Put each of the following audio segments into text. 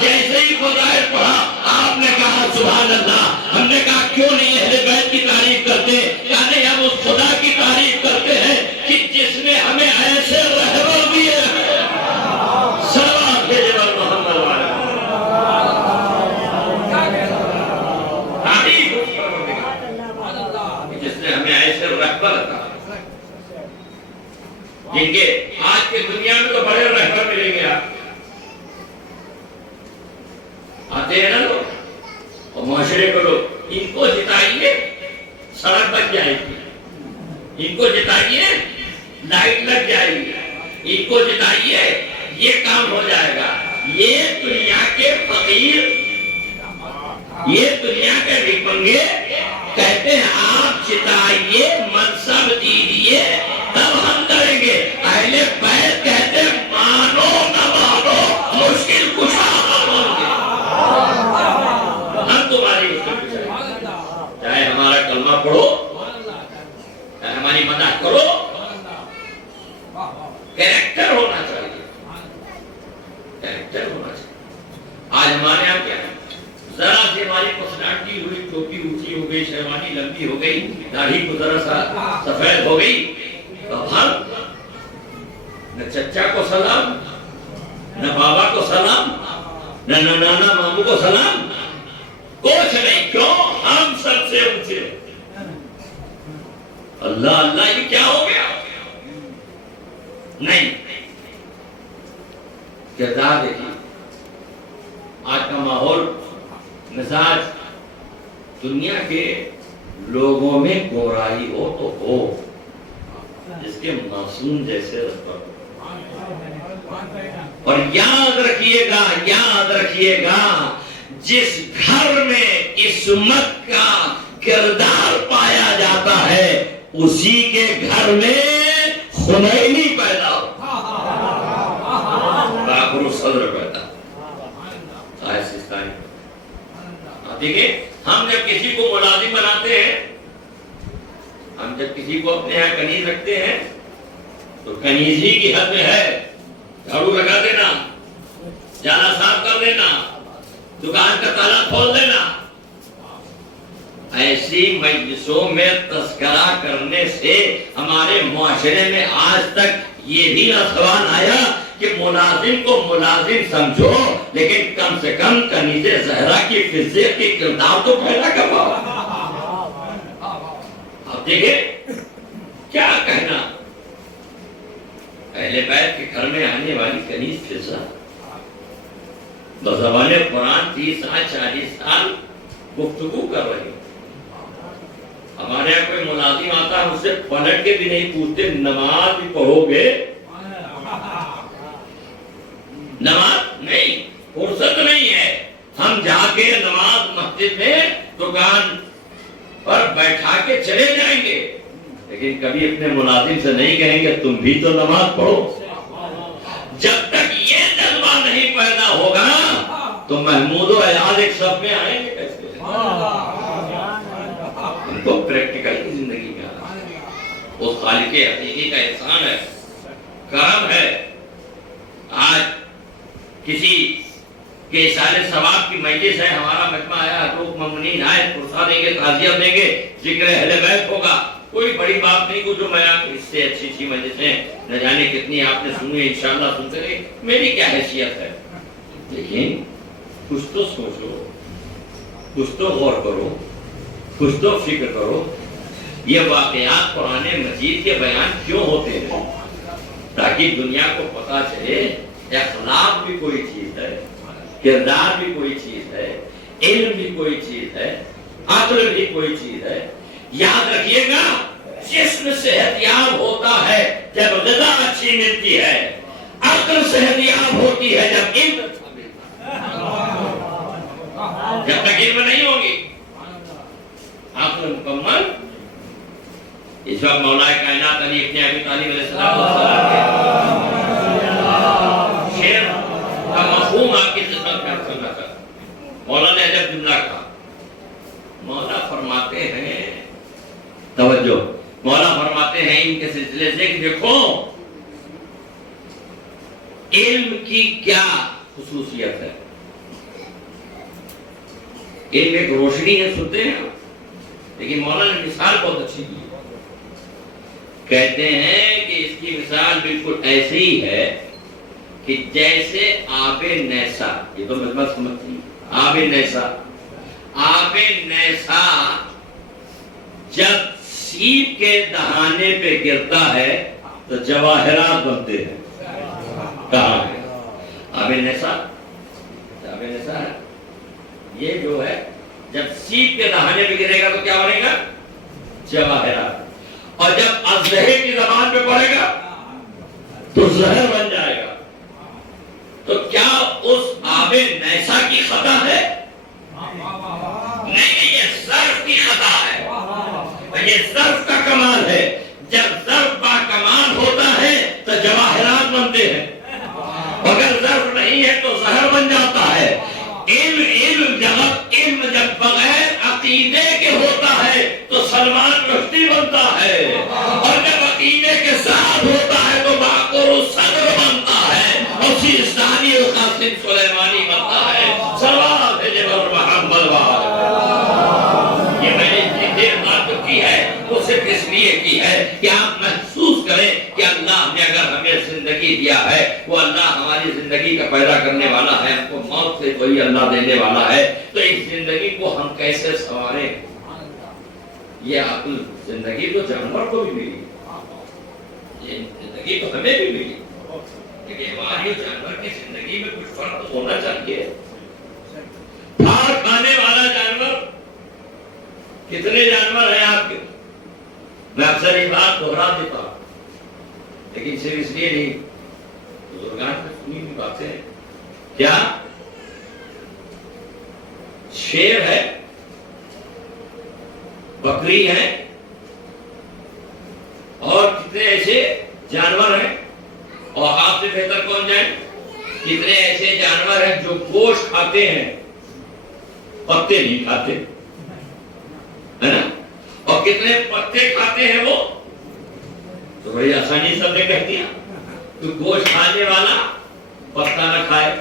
جیسے ہی فضائل پڑھا آپ نے کہا سبحان اللہ. ہم نے کہا کیوں نہیں اہل بیت کی تعریف کرتے؟ کہا نہیں ہم اس خدا کی تعریف کرتے ہیں کہ جس نے ہمیں ایسے رہبر دیے ہیں. صلوات بھیجے بر محمد والے تعریف اس پر جس نے ہمیں ایسے رہبر تھا جن کے آج کے دنیا میں تو بڑے رہبر ملیں گے. آپ آتے ہیں نا لوگ اور معاشرے کو لوگ ان کو جتائیے سڑک بچ جائے گی, ان کو جتائیے لائٹ لگ جائے گی, ان کو جتائیے یہ کام ہو جائے گا. یہ دنیا کے فقیر, یہ دنیا کے بھکمنگے کہتے ہیں آپ جتائیے منصب دیجیے تب ہم کریں گے. اہل بیت کہتے ہیں مانو نہ مانو مشکل کشا ہوں گے, ہم تمہاری مشکل کشا, چاہے ہمارا کلمہ پڑھو چاہے ہماری مدد کرو, کریکٹر ہونا چاہیے, کریکٹر ہونا چاہیے. آج ہمارے یہاں کیا ہے, ذرا سے ہماری پرسنالٹی ہوئی, ٹوپی اونچی ہو گئی, شیروانی لمبی ہو گئی, داڑھی کو ذرا سا سفید ہو گئی, تو ہم نہ چچا کو سلام, نہ بابا کو سلام, نہ نانا ماموں کو سلام, کچھ نہیں. کیوں؟ ہم سب سے اونچے. اللہ اللہ یہ کیا ہو گیا؟ نہیں. کردار دیکھیے, آج کا ماحول مزاج دنیا کے لوگوں میں گمراہی ہو تو ہو, جس کے معصوم جیسے رہبر. اور یاد رکھیے گا, یاد رکھیے گا, جس گھر میں عصمت کا کردار پایا جاتا ہے اسی کے گھر میں خمینی پیدا ہو, باقر صدر پیدا. دیکھیں, ہم جب کسی کو ملازم بناتے ہیں, ہم جب کسی کو اپنے یہاں کنیز رکھتے ہیں تو کنیزی کی حد میں ہے جھاڑو لگا دینا, جالا صاف کر دینا, دکان کا تالا کھول دینا. ایسی مجلسوں میں تذکرہ کرنے سے ہمارے معاشرے میں آج تک یہ بھی نہ سوال آیا کہ ملازم کو ملازم سمجھو لیکن کم سے کم کنیز زہرا کی فضیلت کی کردار تو پیدا کرواؤ. آپ دیکھیں کیا کہنا, اہل بیت کے گھر میں آنے والی کنیز فضا بزبان قرآن 30 سال 40 سال گفتگو کر رہی. ہمارے یہاں کوئی ملازم آتا ہے, اس سے پلٹ کے بھی نہیں پوچھتے نماز بھی پڑھو گے؟ نماز نہیں, فرصت نہیں ہے. ہم جا کے نماز مسجد میں دکان پر بیٹھا کے چلے جائیں گے, لیکن کبھی اپنے ملازم سے نہیں کہیں گے تم بھی تو نماز پڑھو. جب تک یہ جذبہ نہیں پیدا ہوگا تو محمود و ایاز ایک صف میں آئیں گے کیسے؟ ان کو پریکٹیکل کی زندگی میں آنا, وہ خالق حقیقی کا احسان ہے, کرم ہے. آج کسی کے اشارے ثواب کی مجلس ہے, ہمارا مجمع آیا, لوگ ممنین آئے, پرسا دیں گے, تعزیت دیں گے, ذکر اہل بیت ہوگا, کوئی بڑی بات نہیں. جو میں اس سے اچھی اچھی مجلسیں نہ جانے کتنی آپ نے سنی, انشاءاللہ سنتے رہے, میری کیا حیثیت ہے. لیکن کچھ تو سوچو, کچھ تو غور کرو, کچھ تو فکر کرو. یہ واقعات قرآن مجید کے بیان کیوں ہوتے ہیں؟ تاکہ دنیا کو پتا چلے اخلاق بھی کوئی چیز ہے, کردار بھی کوئی چیز ہے, علم بھی کوئی چیز ہے, عقل بھی کوئی چیز ہے. یاد رکھیے گا, جسم صحت یاب ہوتا ہے جب غذا اچھی ملتی ہے, عقل صحت یاب ہوتی ہے جب علم اچھا ملتا ہے. جب تک علم نہیں ہوگی عقل مکمل. اس وقت مولا کائنات علی ابن ابی طالب علیہ السلام شعر کا مفہوم آپ کی خدمت میں عرض کرنا چاہتا ہوں. مولا نے عجب جملہ کہا. مولا فرماتے ہیں, توجہ, مولا فرماتے ہیں ان کے سلسلے سے کہ دیکھو علم کی کیا خصوصیت ہے. علم ایک روشنی ہے، سنتے ہیں لیکن مولانا نے مثال بہت اچھی دی. کہتے ہیں کہ اس کی مثال بالکل ایسی ہی ہے کہ جیسے آب نیسا، یہ تو مطلب سمجھتی ہیں، آب نیسا جب سیپ کے دہانے پہ گرتا ہے تو جواہرات بنتے ہیں. کہاں ہے آب نیسا؟ آب نیسا ہے یہ جو ہے، جب سیپ کے دہانے پہ گرے گا تو کیا بنے گا؟ جواہرات. اور جب ازلحے کی زبان پہ پڑے گا تو زہر بن جائے گا. تو کیا اس آب نیسا کی خطا ہے؟ نہیں، یہ ظرف کی خطا ہے، یہ ظرف کا کمال ہے. جب ظرف با کمال ہوتا ہے تو جواہرات بنتے ہیں، اگر ظرف نہیں ہے تو زہر بن جاتا ہے. علم جب بغیر عقیدے کے ہوتا ہے تو سلمان رشدی بنتا ہے، اور جب عقیدے کے ساتھ ہوتا ہے تو باقر صدر بنتا ہے، اور سیستانی القاسم سلیمانی بنتا ہے. سوال ہے جبر محمد وال. یہ میں نے اتنی دیر بات کی ہے وہ صرف اس لیے کی ہے کہ آپ محسوس کریں کہ اللہ نے اگر ہمیں زندگی دیا ہے، وہ اللہ ہماری زندگی کا پیدا کرنے والا ہے، ہم کو موت سے کوئی اللہ دینے والا ہے. تو اس زندگی کو ہم کیسے سنواریں؟ یہ عقل زندگی تو جانور کو بھی ملی، یہ زندگی تو ہمیں بھی ملی، لیکن ہماری جانور کی زندگی میں کچھ فرق ہونا چاہیے. پھاڑ کھانے والا جانور، کتنے جانور ہیں آپ کے؟ میں اکثر یہ بات دہرا دیتا ہوں، لیکن صرف اس لیے نہیں، بزرگان سے سنی ہوئی باتیں ہیں. کیا شیر ہے، بکری ہے، اور کتنے ایسے جانور ہیں، اور آپ سے بہتر کون جائے، کتنے ایسے جانور ہیں جو گوشت کھاتے ہیں، پتے نہیں کھاتے، ہے نا؟ اور کتنے پتے کھاتے ہیں وہ؟ تو بھائی آسانی سب نے کہہ دیا کہ گوشت کھانے والا پتا نہ کھائے،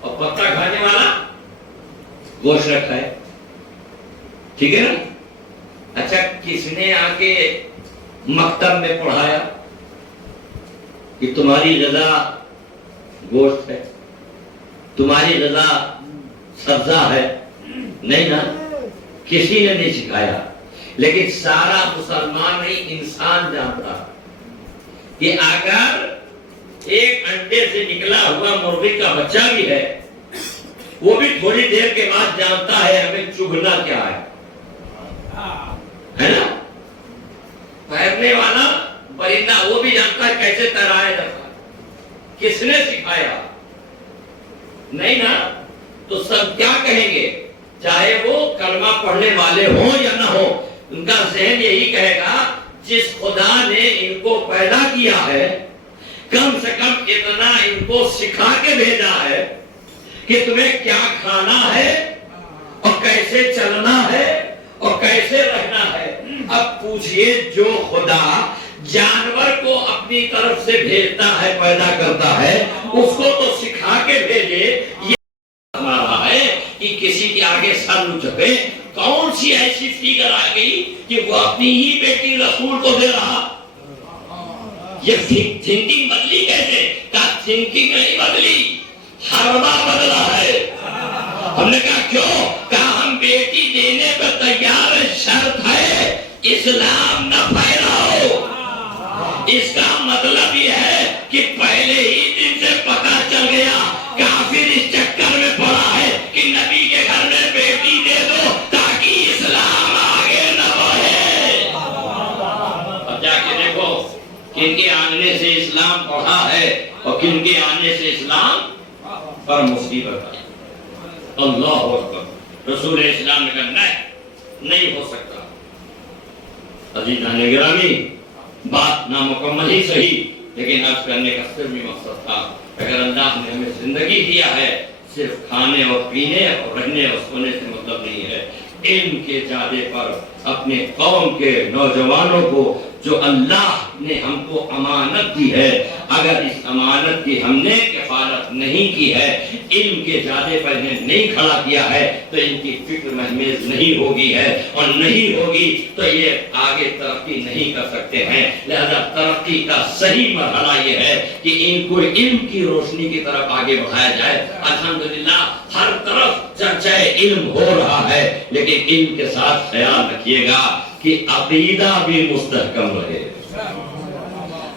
اور پتا کھانے والا گوشت نہ کھائے. ٹھیک ہے نا؟ اچھا، کس نے آ کے مکتب میں پڑھایا کہ تمہاری غذا گوشت ہے، تمہاری غذا سبزہ ہے؟ نہیں نا، کسی نے نہیں سکھایا. لیکن سارا مسلمان نہیں، انسان جانتا کہ اگر ایک انڈے سے نکلا ہوا مرغی کا بچہ بھی ہے، وہ بھی تھوڑی دیر کے بعد جانتا ہے ہمیں چگنا کیا ہے نا؟ تیرنے والا پرندہ وہ بھی جانتا ہے کیسے تیرایا جاتا ہے. کس نے سکھایا؟ نہیں نا. تو سب کیا کہیں گے، چاہے وہ کلمہ پڑھنے والے ہوں یا نہ ہوں، ان کا ذہن یہی کہے گا جس خدا نے ان کو پیدا کیا ہے، کم سے کم اتنا ان کو سکھا کے بھیجا ہے کہ تمہیں کیا کھانا ہے اور کیسے چلنا ہے اور کیسے رہنا ہے. اب پوچھئے، جو خدا جانور کو اپنی طرف سے بھیجتا ہے، پیدا کرتا ہے، اس کو تو سکھا کے بھیجے. یہ ہمارا ہے کہ کسی کے آگے سر نہ جھکے. کون سی ایسی فکر آ گئی کہ وہ اپنی ہی بیٹی رسول کو دے رہا؟ یہ تھنکنگ بدلی کیسے؟ کہا تھنکنگ نہیں بدلی، حربہ بدلا ہے. ہم نے کہا کیوں؟ کہا ہم بیٹی دینے پر تیار ہے، شرط ہے اسلام نہ پھیلاؤ. اس کا مطلب یہ ہے کہ پہلے ہی دن سے پتہ چل گیا کافر اس چکر میں پڑا ہے کہ نبی کے گھر میں بیٹی دے دو تاکہ اسلام آگے نہ بڑھے. اب جا کے دیکھو کن کے آنے سے اسلام پڑھا ہے اور کن کے آنے سے اسلام پر مصیبت ہے. اللہ اکبر. رسول اسلام نے کہا نہیں ہو سکتا. عزیزان گرامی، بات نامکمل ہی صحیح، لیکن عرض کرنے کا صرف بھی مقصد تھا. اگر اللہ نے ہمیں زندگی دیا ہے، صرف کھانے اور پینے اور رہنے اور سونے سے مطلب نہیں ہے. علم کے جادے پر اپنے قوم کے نوجوانوں کو جو اللہ نے ہم کو امانت دی ہے، اگر اس امانت کی ہم نے کفالت نہیں کی ہے، علم کے جادے پر انہیں نہیں کھڑا کیا ہے، تو ان کی فکر محمیز نہیں ہوگی ہے، اور نہیں ہوگی تو یہ آگے ترقی نہیں کر سکتے ہیں۔ لہذا ترقی کا صحیح مرحلہ یہ ہے کہ ان کو علم کی روشنی کی طرف آگے بڑھایا جائے۔ الحمدللہ ہر طرف چرچہ علم ہو رہا ہے، لیکن علم کے ساتھ خیال رکھیے گا کہ عقیدہ بھی مستحکم رہے،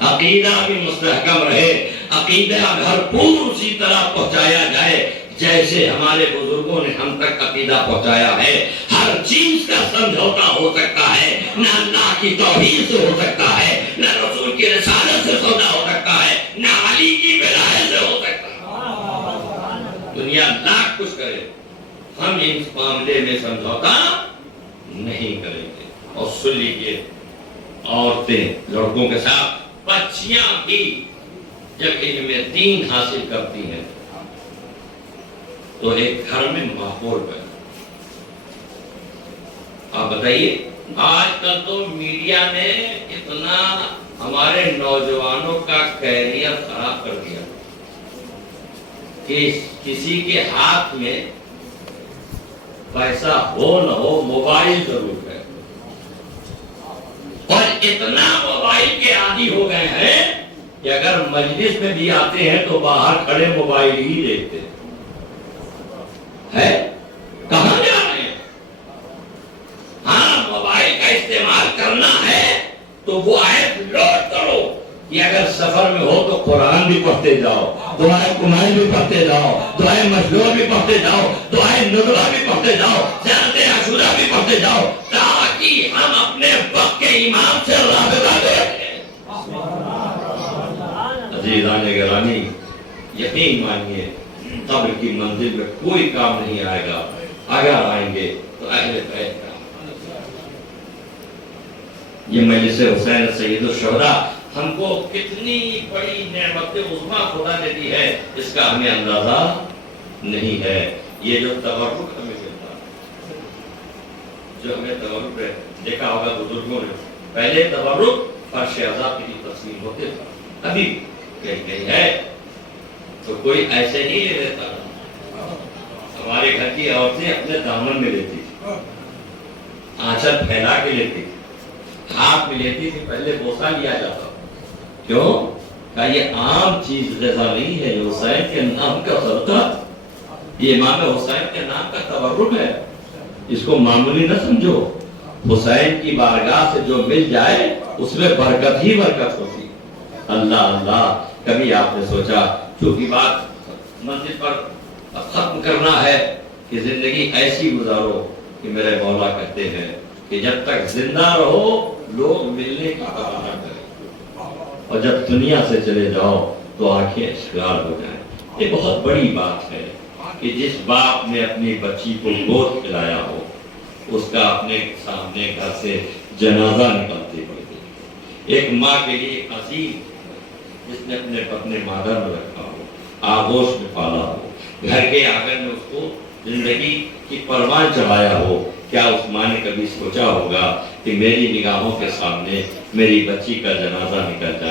عقیدہ بھی مستحکم رہے، عقیدہ بھرپور اسی طرح پہنچایا جائے جیسے ہمارے بزرگوں نے ہم تک عقیدہ پہنچایا ہے۔ ہر چیز کا سمجھوتا ہو سکتا ہے، نہ اللہ کی توحید سے ہو سکتا ہے، نہ رسول کی رسالت سے سودا ہو سکتا ہے، نہ علی کی ولایت سے ہو سکتا ہے۔ دنیا لاکھ کچھ کرے، ہم اس معاملے میں سمجھوتا نہیں کریں گے۔ اور سن لیجیے، عورتیں لڑکوں کے ساتھ بچیاں بھی جب علم دین حاصل کرتی ہیں تو ایک گھر میں ماحول پیدا۔ آپ بتائیے، آج کل تو میڈیا نے اتنا ہمارے نوجوانوں کا کیریئر خراب کر دیا کہ کسی کے ہاتھ میں پیسہ ہو نہ ہو موبائل ضرور ہے، اور اتنا موبائل کے عادی ہو گئے ہیں کہ اگر مجلس میں بھی آتے ہیں تو باہر کھڑے موبائل ہی دیکھتے ہیں۔ کہاں جا رہے ہیں؟ ہاں، موبائل کا استعمال کرنا ہے تو وہ آیت لوڈ کرو کہ اگر سفر میں ہو تو قرآن بھی پڑھتے جاؤ، دعائے کمائل بھی پڑھتے جاؤ، دعائے مشلور بھی پڑھتے جاؤ، دعائے نظرہ بھی پڑھتے جاؤ، زیارت عاشورہ بھی پڑھتے جاؤ، تاکہ ہم اپنے وقت کے امام سے رابطہ کریں۔ عزیزان گرامی، یقین مانیے قبر کی منزل میں کوئی کام نہیں آئے گا، اگر آئیں گے تو اہل بیت کا۔ یہ مجلس حسین سید الشہداء ہم کو کتنی بڑی نعمت عظمیٰ خدا نے دی ہے، اس کا ہمیں اندازہ نہیں ہے۔ یہ جو تبرک ہمیں ملتا ہے، جو ہمیں تبرک ہے، دیکھا ہوگا بزرگوں نے، پہلے تبرک فرش عذاب کی تقسیم ہوتے تھا، ابھی کہیں ہے تو کوئی ایسے نہیں لے لیتا۔ ہمارے گھر کی عورتیں اپنے دامن میں لیتی تھی، آنچل پھیلا کے لیتی تھی، ہاتھ میں لیتی تھی، پہلے بوسہ لیا جاتا۔ کیوں؟ کہ یہ عام چیز غذا نہیں ہے، یہ حسین کے نام کا صدقہ، یہ امام حسین کے نام کا تبرک ہے، اس کو معمولی نہ سمجھو۔ حسین کی بارگاہ سے جو مل جائے اس میں برکت ہی برکت ہوتی۔ اللہ اللہ، کبھی آپ نے سوچا، چونکہ بات مسجد پر ختم کرنا ہے کہ زندگی ایسی گزارو کہ میرے مولا کہتے ہیں کہ جب تک زندہ رہو لوگ ملنے کی تمنا کریں، اور جب دنیا سے چلے جاؤ تو آنکھیں اشغال ہو جائیں۔ یہ بہت بڑی بات ہے کہ جس باپ نے اپنی بچی کو گود کھلایا ہو، اس کا اپنے سامنے گھر سے جنازہ نکلتے ہوئے، ایک ماں کے لیے عظیم جس نے اپنے مادر میں رکھا ہو، آغوش میں پالا ہو، گھر کے آنگن میں اس کو زندگی کی پروان چڑھایا ہو، کیا اس ماں نے کبھی سوچا ہوگا کہ میری نگاہوں کے سامنے میری بچی کا جنازہ نکل جائے؟